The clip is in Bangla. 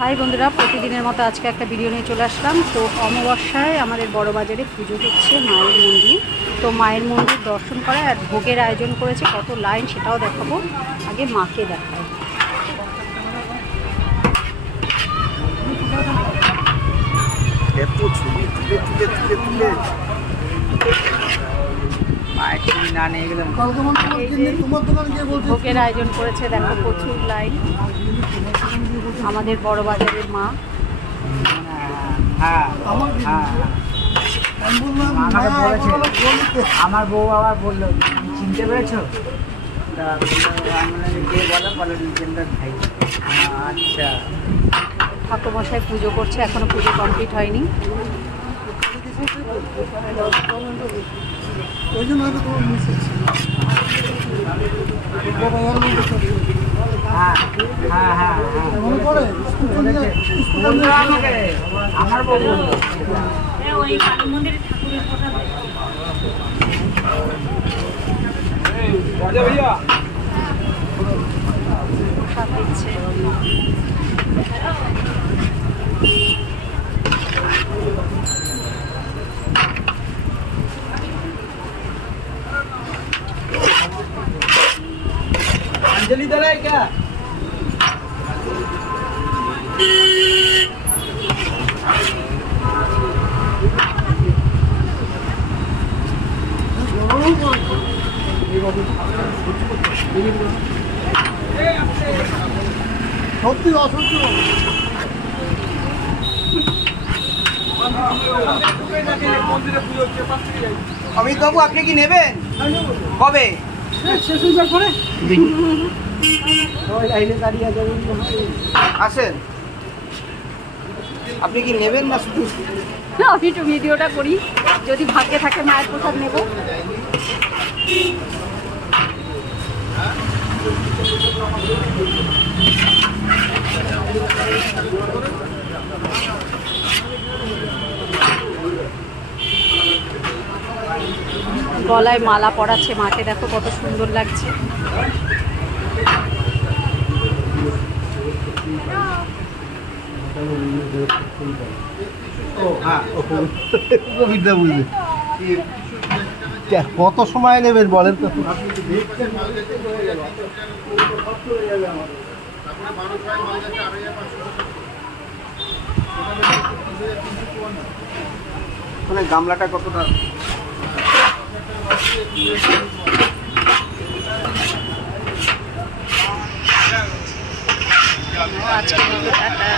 হাই বন্ধুরা, প্রতিদিনের মতো আজকে একটা ভিডিও নিয়ে চলে আসলাম। তো অমাবস্যায় আমাদের বড় বাজারে পুজো হচ্ছে মায়ের মন্দির। তো মায়ের মন্দির দর্শন করা আর ভোগের আয়োজন করেছে, কত লাইন সেটাও দেখাবো। আগে মাকে দেখায়। এত ছবি তুলে তুলে তুলে তুলে মায়ের ছবি না নিয়ে গেলাম। ভোগের আয়োজন করেছে, দেখো প্রচুর লাইন। আমাদের বড় বাজারের মা। হ্যাঁ আমাকে বলেছে, আমার বউ আবার বললো চিনতে পেরেছো? ভাই আচ্ছা, ঠাকুরমশাই পুজো করছে, এখনো পুজো কমপ্লিট হয়নি। ওই জন্য হয়তো তোমার মিস হচ্ছে। মনে পড়ে আমার বউ বললো ওই কালী মন্দিরের ঠাকুরের কথা দিচ্ছে। अंजलि दल है क्या? সত্যি অসহ্য। অমিত বাবু, আপনি কি নেবেন? কবে শেষ হয়ে যাওয়ার পরে আসেন? আপনি কি নেবেন না শুধু? না, আমি একটু ভিডিওটা করি, যদি ভাগ্যে থাকে মায়ের প্রসাদ নেব। গলায় মালা পরাচ্ছে মাকে, দেখো কত সুন্দর লাগছে। কত সময় নেবেন বলেন তো? মানে গামলাটা কতটা? আজকের মতো টাটা।